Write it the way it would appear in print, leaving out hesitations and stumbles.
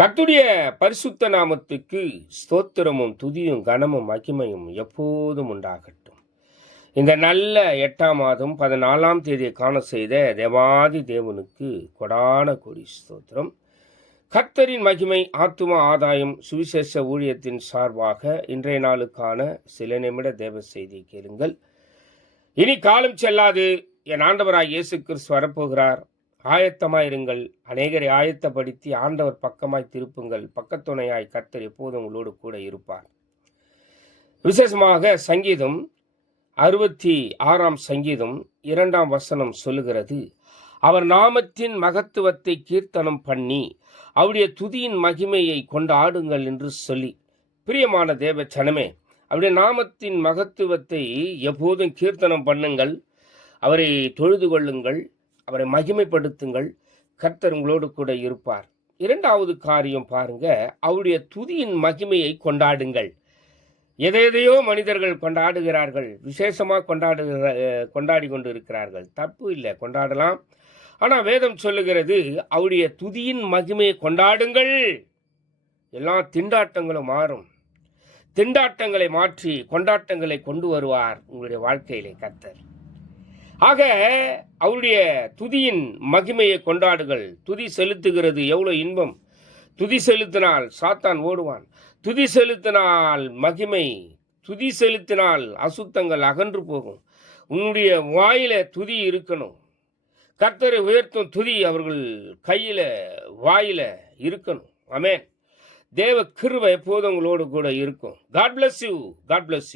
கர்த்தருடைய பரிசுத்த நாமத்துக்கு ஸ்தோத்திரமும் துதியும் கனமும் மகிமையும் எப்போதும் உண்டாகட்டும். இந்த நல்ல 8ஆம் மாதம் 14ஆம் தேதியை காண செய்த தேவாதி தேவனுக்கு கொடான கோடி ஸ்தோத்திரம். கர்த்தரின் மகிமை ஆத்தும ஆதாயம் சுவிசேஷ ஊழியத்தின் சார்பாக இன்றைய நாளுக்கான சில நிமிட தேவ செய்தி கேளுங்கள். இனி காலம் செல்லாது, என் ஆண்டவராய் இயேசு கிறிஸ்து வரப்போகிறார். ஆயத்தமாயிருங்கள், அநேகரை ஆயத்தப்படுத்தி ஆண்டவர் பக்கமாய் திருப்புங்கள். பக்கத்துணையாய் கர்த்தர் எப்போதும் உங்களோடு கூட இருப்பார். விசேஷமாக சங்கீதம் 66ஆம் சங்கீதம் 2ஆம் வசனம் சொல்லுகிறது, அவர் நாமத்தின் மகத்துவத்தை கீர்த்தனம் பண்ணி அவருடைய துதியின் மகிமையை கொண்டாடுங்கள் என்று சொல்லி. பிரியமான தேவ ஜனமே, அவருடைய நாமத்தின் மகத்துவத்தை எப்போதும் கீர்த்தனம் பண்ணுங்கள், அவரை தொழுது கொள்ளுங்கள், அவரை மகிமைப்படுத்துங்கள். கர்த்தர் உங்களோடு கூட இருப்பார். இரண்டாவது காரியம் பாருங்க, அவருடைய துதியின் மகிமையை கொண்டாடுங்கள். எதையோ மனிதர்கள் கொண்டாடுகிறார்கள், விசேஷமாக கொண்டாடி கொண்டு இருக்கிறார்கள். தப்பு இல்லை, கொண்டாடலாம். ஆனால் வேதம் சொல்லுகிறது, அவருடைய துதியின் மகிமையை கொண்டாடுங்கள். எல்லா திண்டாட்டங்களும் மாறும். திண்டாட்டங்களை மாற்றி கொண்டாட்டங்களை கொண்டு வருவார் உங்களுடைய வாழ்க்கையிலே கர்த்தர். ஆக அவருடைய துதியின் மகிமையை கொண்டாடுகள். துதி செலுத்துகிறது எவ்வளோ இன்பம். துதி செலுத்தினால் சாத்தான் ஓடுவான். துதி செலுத்தினால் மகிமை, துதி செலுத்தினால் அசுத்தங்கள் அகன்று போகும். உன்னுடைய வாயில துதி இருக்கணும். கர்த்தரை உயர்த்தும் துதி அவர்கள் கையில வாயில இருக்கணும். ஆமென். தேவ கிருபை எப்போதும் உங்களோடு கூட இருக்கும். God bless you. God bless you.